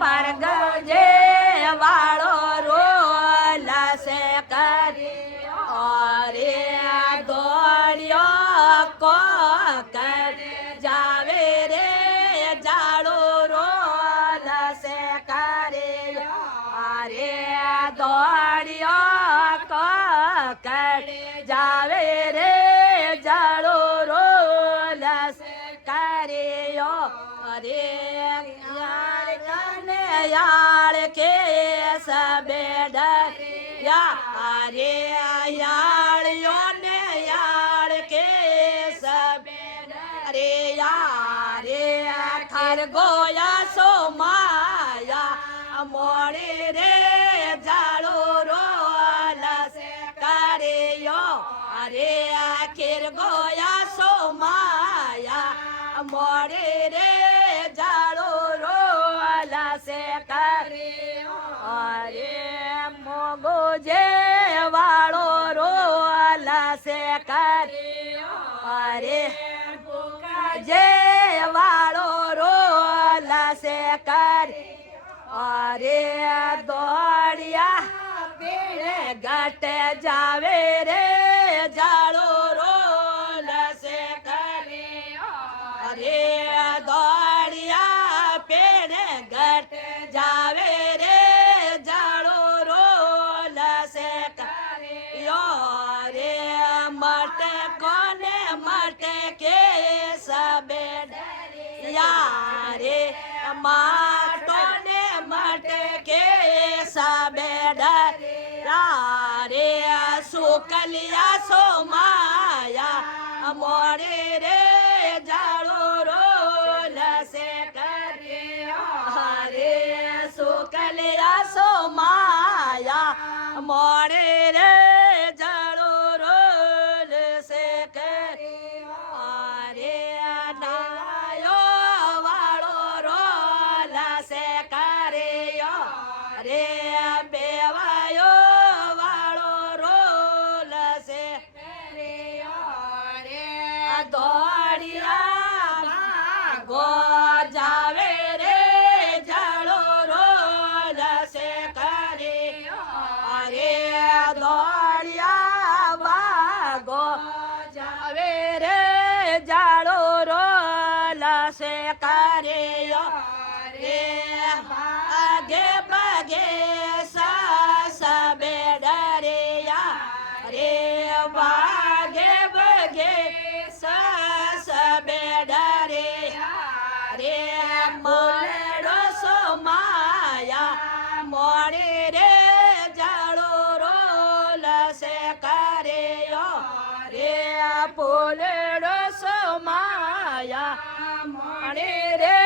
પરગજે વાળો રોલસે કરી અરે દોડ્યો કોકર જાવે રે જાડો રોલસે કરી અરે દોડ્યો કોકર જાવે રે જાડો રોલસે કર્યો અરે યાળ કે સબેડ અરે યાળ્યો ને યાળ કે સબેડ અરે યારે ખરગોયા સો માયા મોડે રે જાડો રોલસ કર્યો અરે ખીરગોયા સો માયા મોડે રે જાડો રોલસ કર્યો અરે મોગો જે વાળો રોલસ કર્યો અરે જે વાળો રોલસ કર્યો અરે દોડ્યા બેડે ગટે જાવે રે જાડો રોલસ કર્યો અરે દોડ્યા પેડે ગટે જાવે રે જાડો રોલસ કર્યો રે મટકો ને મટકે સબેડ યારે માટો ને મટકે સબેડ યારે સુકલિયા સો માયા મોડે રે જાડો રોલસ કર્યો રે સુકલિયા સો માયા મોડે રે જાડો રોલસ કર્યો રે નાયો વાળો રોલસ કર્યો રે બેવાયો વાળો રોલસ કર્યો રે દોડિયા ભાગો જાવે રે જાડો રોલસ કર્યો રે દોડિયા ભાગો જાવે રે જાડો રોલસ કર્યો રે ભાગે ભાગે સબેડ રે રે ભાગે ભાગે સબેડ રે રે મોલેડો સો માયા મોડે રે જાડો રોલસ કર્યો રે પોલેડો સો માયા મોડે રે